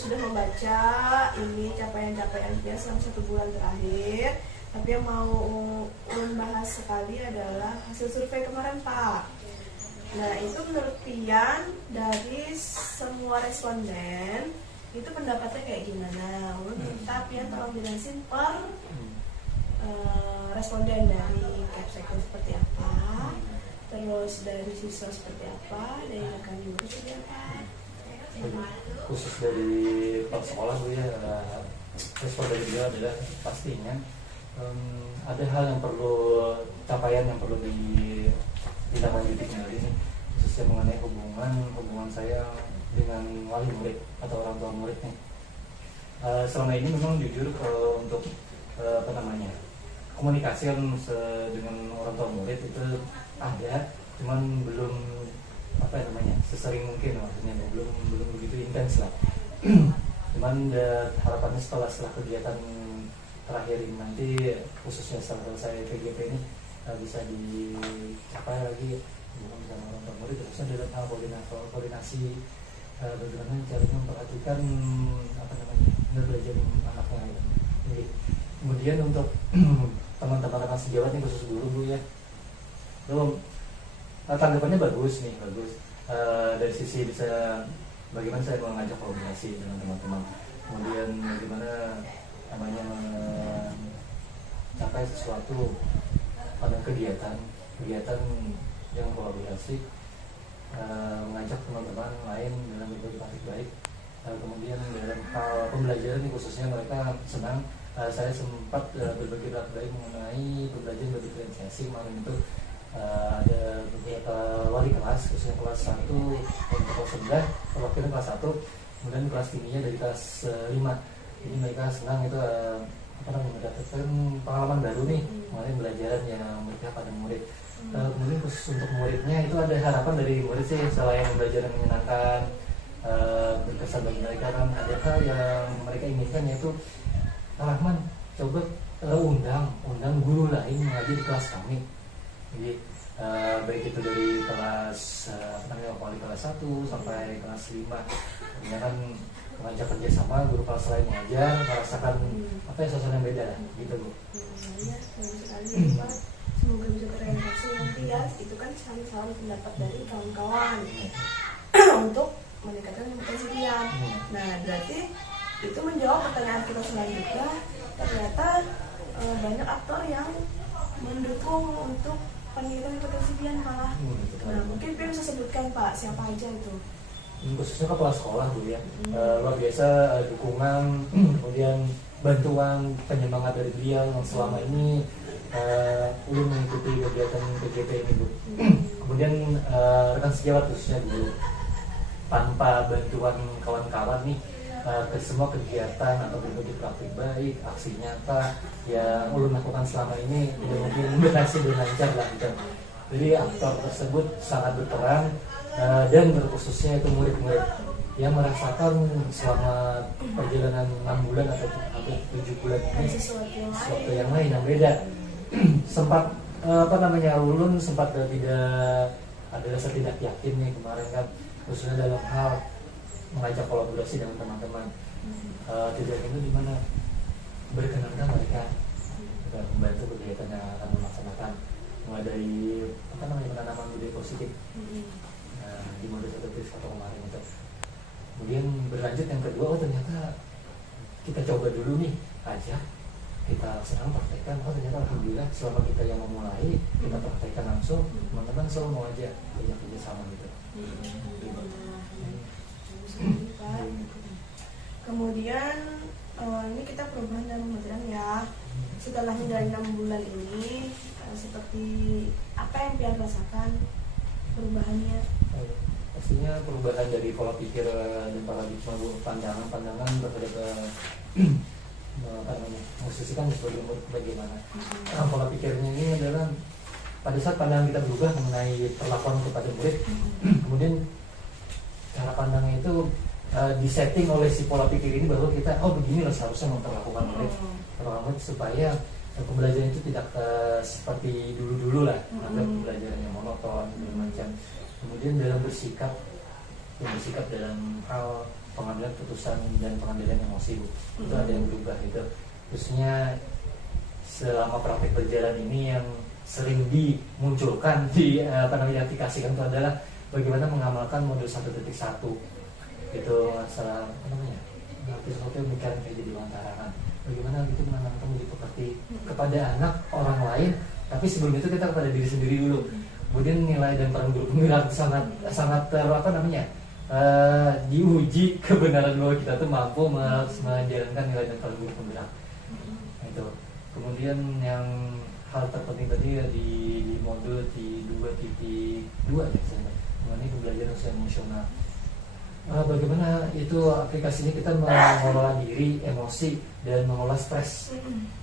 sudah membaca ini capaian-capaian dia selama 1 bulan terakhir. Tapi yang mau Ulun bahas sekali adalah hasil survei kemarin, Pak. Nah, itu menurut Pian dari semua responden itu pendapatnya kayak gimana? Ulun minta Pian tolong jelasin per responden dari Capsecon seperti apa, terus dari siswa seperti apa, dari rekan juga seperti apa. Khusus dari Pak sekolah Bu ya, respon dari beliau adalah pastinya ada hal yang perlu, capaian yang perlu ditindaklanjuti kembali nih, khususnya mengenai hubungan saya dengan wali murid atau orang tua murid nih. Selama ini memang jujur untuk komunikasi dengan orang tua murid itu ada, cuman belum sesering mungkin, maksudnya belum begitu intens lah. Cuman harapannya setelah kegiatan terakhir ini nanti, khususnya setelah saya PGP ini bisa dicapai lagi dengan orang tua murid, khususnya dalam hal koordinasi bagaimana caranya memperhatikan belajar anaknya. Jadi, kemudian untuk teman-teman sejawat nih, khusus guru Bu ya, tanggapannya bagus. Dari sisi bisa bagaimana saya mengajak koordinasi dengan teman-teman, kemudian bagaimana mencapai sesuatu pada kegiatan yang kolaborasi, mengajak teman-teman lain dalam berbagai praktik baik. Kemudian dalam hal pembelajaran ini khususnya mereka senang. Saya sempat berbagi praktik baik mengenai pembelajaran berdiferensiasi. Kemarin itu ada beberapa wali kelas, khususnya kelas 1 untuk kelas 9, perwakilan kelas 1, kemudian kelas tingginya dari kelas 5. Jadi mereka senang itu mendapatkan pengalaman baru nih mengenai pembelajaran yang mereka pada murid. Kemudian khusus untuk muridnya itu ada harapan dari murid sih, selain belajar yang menyenangkan, berkesan bagi mereka, kan ada hal yang mereka inginkan, yaitu Rahman coba undang guru lain mengajar di kelas kami. Jadi baik itu dari kelas wali kelas 1 sampai kelas 5, kan mengajak kerjasama guru kelas lain mengajar, merasakan suasana yang beda gitu Bu. Ya, sekali Pak. Semoga bisa terrealisasi nanti ya. Itu kan saran pendapat dari kawan-kawan untuk meningkatkan kompetensi Pian. Nah, berarti itu menjawab pertanyaan kita selanjutnya. Ternyata banyak aktor yang mendukung untuk peningkatan kompetensi Pian malah. Nah, mungkin Pian bisa sebutkan Pak, siapa aja itu? Khususnya kepala sekolah Bu ya, luar biasa dukungan, kemudian bantuan, penyemangat dari beliau yang selama ini belum mengikuti kegiatan PGP ini Bu. Kemudian rekan sejawat khususnya Bu, tanpa bantuan kawan-kawan nih, ke semua kegiatan atau berbagai praktik baik, aksi nyata yang ulun lakukan selama ini tidak mungkin berhasil dan lancar lah gitu. Jadi aktor tersebut sangat berperan, dan terkhususnya itu murid-murid yang merasakan selama perjalanan 6 bulan atau 7 bulan ini sesuatu yang lain yang beda. Sempat ulun sempat ada rasa tidak yakin nih kemarin kan, khususnya dalam hal mengajak kolaborasi dengan teman-teman. Tidak itu di mana berkenankah mereka membantu kegiatan yang akan melaksanakan, mulai dari penanaman budaya positif di modul 1.1 kemarin itu. Kemudian berlanjut yang kedua, ternyata kita coba dulu nih aja, kita sedang praktekkan. Ternyata alhamdulillah selama kita yang memulai, kita praktekkan langsung, teman-teman selalu mau aja kerja sama gitu. Kemudian ini kita perubahan dalam pembelajaran ya. Setelah dari 6 bulan ini, seperti apa yang Pian rasakan perubahannya? Pastinya perubahan dari pola pikir dan paradigma pandangan terhadap musisi kan sebagai bagaimana. Pola pikirnya ini adalah pada saat pandangan kita berubah mengenai perlakuan kepada murid, kemudian cara pandangnya itu disetting oleh si pola pikir ini bahwa kita begini loh seharusnya memperlakukan murid supaya pembelajaran itu tidak seperti dulu-dulu lah, anggap pembelajarannya monoton dan macam. Kemudian dalam bersikap dalam hal pengambilan keputusan dan pengambilan emosi Bu. Itu ada yang berubah gitu. Khususnya selama praktik berjalan ini yang sering dimunculkan di aplikasikan itu adalah bagaimana mengamalkan modul 1.1 itu masalah sesuatu yang bukan kayak jadi lantaran bagaimana gitu menanamkan budi pekerti kepada anak orang lain, tapi sebelum itu kita kepada diri sendiri dulu. Kemudian nilai dan peran guru penggerak sangat diuji kebenaran bahwa kita tuh mampu menjalankan nilai dan peran guru penggerak. Itu. Kemudian yang hal terpenting tadi di modul di 2.2 ya mengenai pembelajaran sosial emosional. Bagaimana itu aplikasinya kita mengelola diri, emosi dan mengelola stres.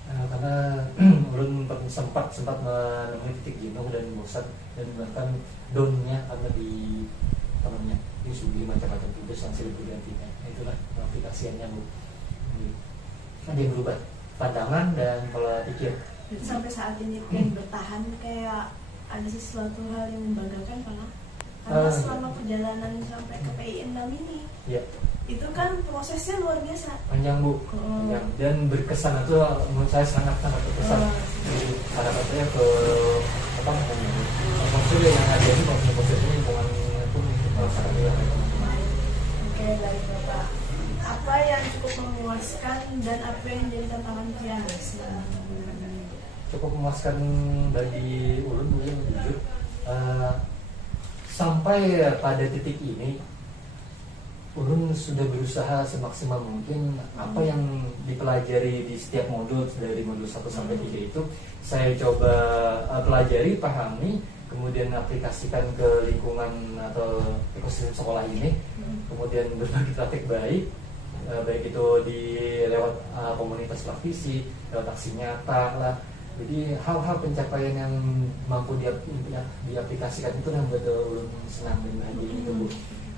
Karena belum sempat menemui titik jenuh dan bosan dan bahkan downnya karena disuguhi macam-macam tugas yang silih bergantinya. Itulah aplikasiannya Bu. Ada yang berubah pandangan dan pola pikir. Sampai saat ini Pian bertahan kayak ada sesuatu hal yang membanggakan karena selama perjalanan sampai ke PI 6 ini ya. Itu kan prosesnya luar biasa Panjang Bu. Panjang. Dan berkesan itu menurut saya sangat berkesan. Karena katanya ke maksudnya yang ada ini prosesnya lingkungannya pun sangat banyak. Oke, baik Bapak. Apa yang cukup memuaskan dan apa yang jadi tantangan Pian cukup memuaskan bagi ulun Bu ya, jujur. Sampai pada titik ini ulun sudah berusaha semaksimal mungkin apa yang dipelajari di setiap modul dari modul 1 sampai 3 itu saya coba pelajari, pahami, kemudian aplikasikan ke lingkungan atau ekosistem sekolah ini, kemudian berbagi praktik baik itu lewat komunitas praktisi, lewat aksi nyata lah. Jadi hal-hal pencapaian yang mampu diaplikasikan itu yang betul ulun senang dan bahagia itu Bu.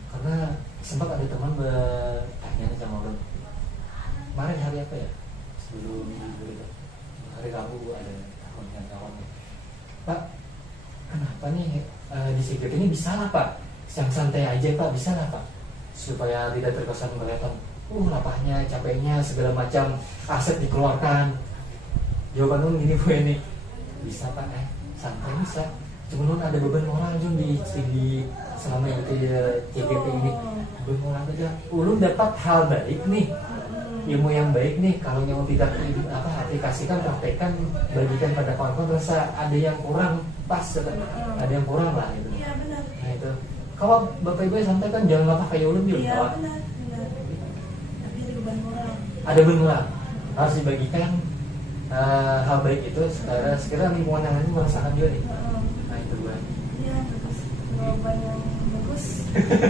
Karena sempat ada teman bertanya sama ulun, kemarin hari apa ya? Sebelum itu hari Rabu ada kawan-kawan, Pak, kenapa nih di Sigret ini bisa lah Pak? Yang santai aja Pak, bisa lah Pak? Supaya tidak terkesan kelihatan lapahnya, capeknya, segala macam aset dikeluarkan. Jawaban nun gini Bu ini, bisa Pak, santai bisa. Cuma nun ada beban moral Jun di selama itu CGP ini, beban moral aja. Ulun dapat hal baik nih, ilmu yang baik nih. Kalau yang tidak aplikasikan, praktekkan, bagikan pada kawan-kawan, rasa ada yang kurang pas, ada yang kurang lah gitu. Iya benar. Nah itu, kalau Bapak Ibu santai kan jangan lapah kayak ulun juga. Iya benar. Tapi ada beban moral. Ada beban moral, harus dibagikan. Hal baik itu sekarang lingkungan yang ini merasakan juga nih. Nah itu gue. Iya bagus. Jawaban yang bagus.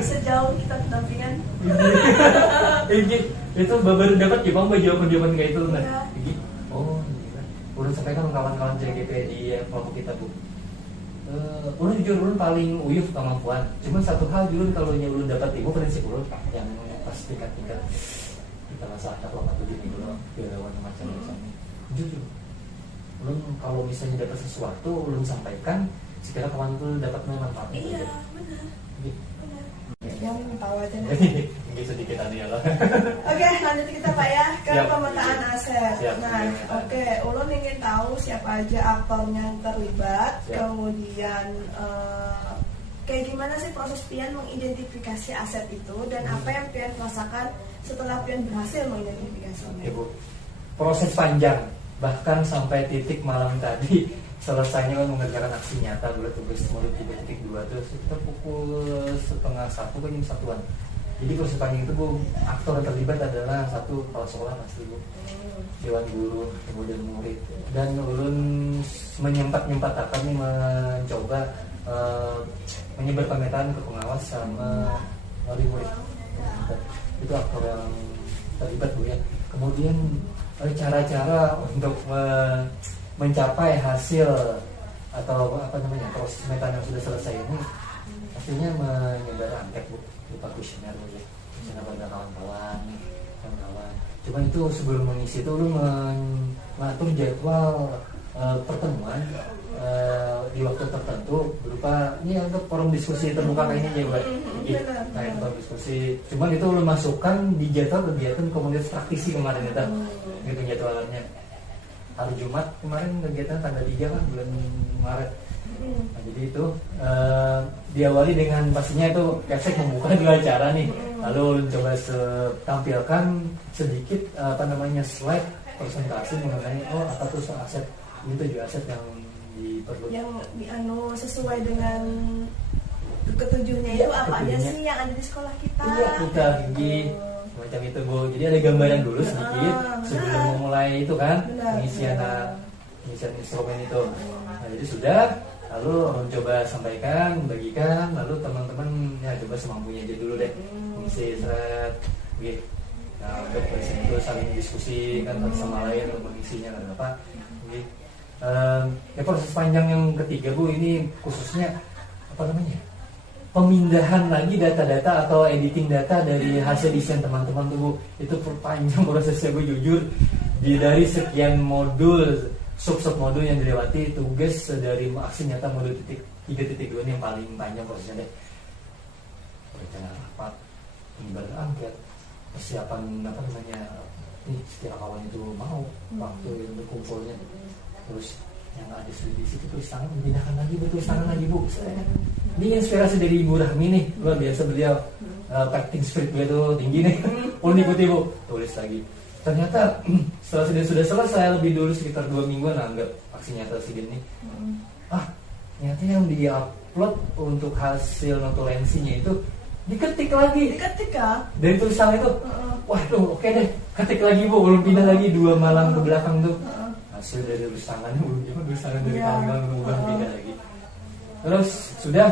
Sejauh kita pendampingan. Itu baru dapat jawaban kayak itu nah. Iya. Oh, iya. Ulun sampaikan kawan-kawan CGP di kelompok kita Bu. Ulun jujur ulun paling uyuh kemampuan. Cuman satu hal ulun kalau ulun dapat ibu prinsip ulun yang pas tingkat-tingkat kita masyarakat lokal itu gini dulu keilmuan macam-macam. Jujur, ulun kalau misalnya dapat sesuatu, ulun sampaikan, sekira kawan itu dapat manfaatnya. Iya, benar. Benar. Yang tahu aja nih. Mungkin sedikit aja ya lah. Oke, lanjut kita Pak ya ke Siap. pemetaan aset. Siap. Nah, oke, ulun ingin tahu siapa aja aktornya yang terlibat, Siap. kemudian kayak gimana sih proses Pian mengidentifikasi aset itu dan apa yang Pian rasakan setelah Pian berhasil mengidentifikasinya. Ibu, proses panjang. Bahkan sampai titik malam tadi selesainya mengerjakan aksi nyata buat tugas modul 3.2 terus kita pukul 12:30 ke jam 1-an. Jadi proses panjang itu Bu, aktor yang terlibat adalah satu kepala sekolah pasti Bu, dewan guru, kemudian murid, dan ulun menyempat-nyempatakan nih mencoba menyebar pemetaan ke pengawas sama murid. Itu aktor yang terlibat Bu ya. Kemudian cara-cara untuk mencapai hasil atau proses pemetaan yang sudah selesai ini pastinya menyebar angket Bu, lupa kuesioner Bu ya, kuesioner pada kawan-kawan. Cuma itu sebelum mengisi itu lu mengatur jadwal pertemuan di waktu tertentu berupa ini untuk forum diskusi terbuka kayak ini ya Bu. gitu. Nah itu diskusi, cuman itu lu masukkan di jadwal kegiatan komunitas praktisi kemarin itu, gitu jadwalannya. Hari Jumat kemarin kegiatan tanggal 3 kan bulan Maret. Nah, jadi itu diawali dengan pastinya itu Kevsek membuka dulu acara nih, lalu coba tampilkan sedikit slide presentasi mengenai apa tuh aset, ini tujuh aset yang diperlukan, yang sesuai dengan ketujuhnya itu apa aja sih yang ada di sekolah kita. Iya kita macam itu Bu. Jadi ada gambaran dulu sedikit sebelum memulai itu kan pengisian instrumen itu. Nah jadi sudah, lalu coba sampaikan, bagikan, lalu teman-teman ya coba semampunya aja dulu deh mengisi thread gitu. Nah untuk dari itu saling diskusi kan satu sama lain mengisinya dan apa gitu. Ya proses panjang yang ketiga Bu, ini khususnya pemindahan lagi data-data atau editing data dari hasil desain teman-teman tuh Bu. Itu panjang prosesnya Bu, jujur. Dari sekian modul, sub modul yang dilewati, tugas dari aksi nyata modul 3.2 ini yang paling panjang prosesnya deh. Perencanaan rapat, penyebaran angket, persiapan ini setiap kawan itu mau waktu untuk kumpulnya. Terus yang ada di situ tulis tangan, memindahkan lagi tulis tangan lagi Bu. Ini inspirasi dari Ibu Rahmi nih, luar biasa beliau, acting spirit beliau tuh tinggi nih. Perlu diikuti Bu, tulis lagi. Ternyata setelah sudah selesai lebih dulu sekitar 2 mingguan anggap aksi nyata SEA Games ini. Ternyata yang di-upload untuk hasil notulensinya itu diketik lagi. Diketik ya? Dari tulisan itu. Waduh, oke deh, ketik lagi Bu, belum pindah lagi 2 malam ke belakang tuh. Hasil dari tulis tangannya belum tulis tangan dari tanggal berubah pindah lagi. Terus sudah,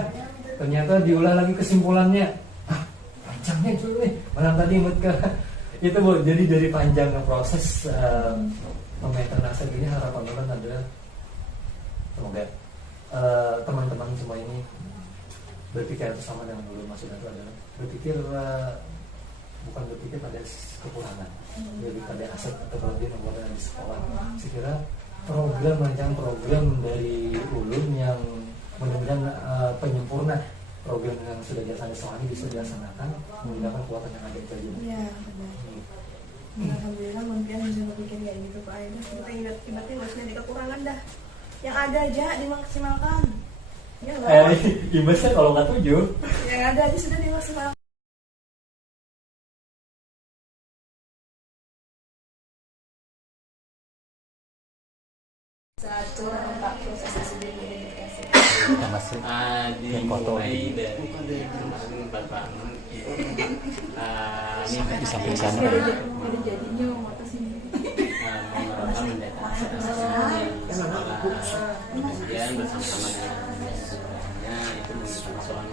ternyata diulah lagi kesimpulannya. Panjangnya cuy nih, mana tadi ingat ke itu Bu. Jadi dari panjangnya proses pemetaan aset ini, harapan teman adalah semoga teman-teman semua ini berpikir sama dengan dulu maksudnya itu adalah berpikir bukan berpikir pada kekurangan, lebih pada aset atau kelebihan yang ada di sekolah. Saya kira rancangan program dari Ulum yang mudah-mudahan penyempurna program yang sudah dilaksanakan selama ini bisa dilaksanakan menggunakan kekuatan yang ada saja. Iya benar. Alhamdulillah Mempian bisa berpikir kayak gitu Pak Aida. Kita ingat-ingatnya nggak usah di kekurangan dah. Yang ada aja dimaksimalkan. Ya lah. Imbasnya kalau nggak 7. Yang ada aja sudah dimaksimalkan. Satu tentang proses identifikasi. Kita masih dimulai dari kemarin Bapak ini di samping sana. Jadi jadinya mau atas ini. memerlukan mendata aset-aset di sekolah, kemudian bersama-sama dengan semuanya itu menentukan soal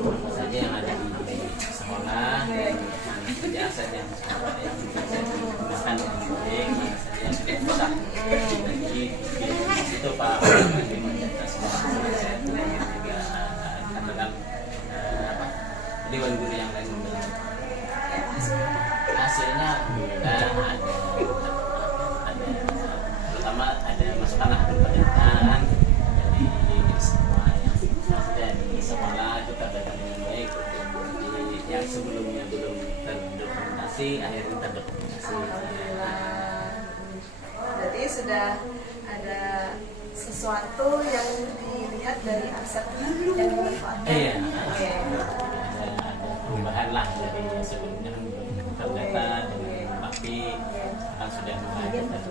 apa saja yang ada di sekolah, mana saja aset yang bisa digunakan dengan baik, mana saja yang tidak bisa. Jadi di situ Pak mendata semua aset, kemudian juga katakan dewan guru yang lain hasilnya ada terutama ada masukan pendataan dari semua yang ada di sekolah itu terdata dengan baik. Jadi yang sebelumnya belum terdokumentasi akhirnya terdokumentasi. Berarti sudah ada sesuatu yang dilihat dari aset yang dimanfaatkan. Iya. Ada perubahan lah dari sebelumnya kan belum terdata dengan rapi, sekarang sudah mulai terdata.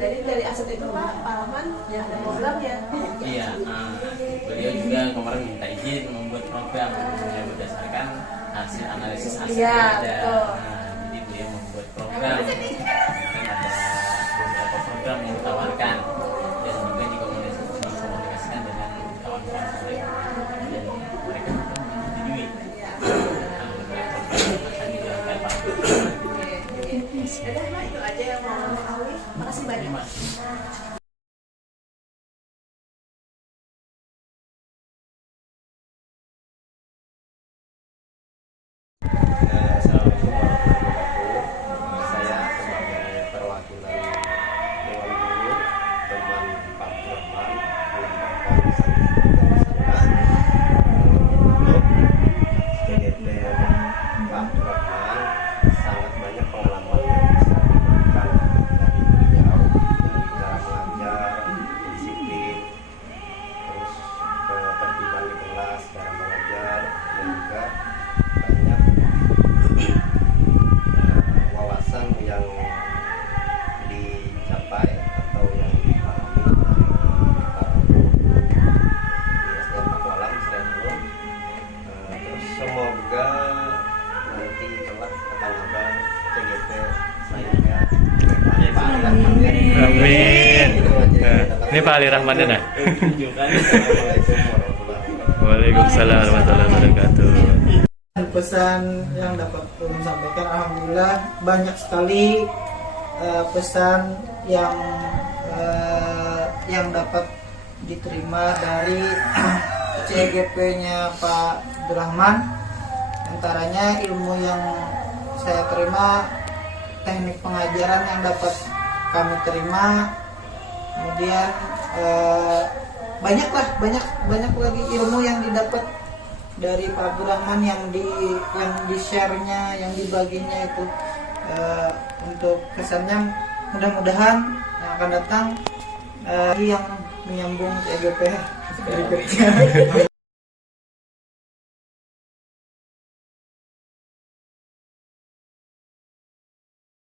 Dari aset itu Pak Rahman ya ada program ya. Iya, beliau juga kemarin minta izin membuat program yang berdasarkan hasil analisis aset Iya, yang ada. betul. Jadi beliau membuat program, kemudian ada beberapa program yang ditawarkan dan juga dikomunikasikan dengan kawan-kawan saya dan mereka juga menyetujui program akan dijalankan Pak. Udah Pak, itu aja yang mau ketahui. Makasih banyak. Terima kasih. Assalamualaikum warahmatullahi wabarakatuh. Saya sebagai perwakilan Dewan Guru teman Pak Rahman menyampaikan Ini Pak Ali Rahman nah. Tunjukkan. Assalamualaikum warahmatullahi wabarakatuh. Waalaikumsalam warahmatullahi wabarakatuh. Pesan yang dapat Ulun sampaikan, alhamdulillah banyak sekali pesan yang dapat diterima dari CGP-nya Pak Abdurrahman. Antaranya ilmu yang saya terima, teknik pengajaran yang dapat kami terima, kemudian banyak lagi ilmu yang didapat dari Pak Abdurrahman yang di share-nya, yang dibaginya itu. Untuk kesannya mudah-mudahan yang akan datang yang menyambung CGP berikutnya.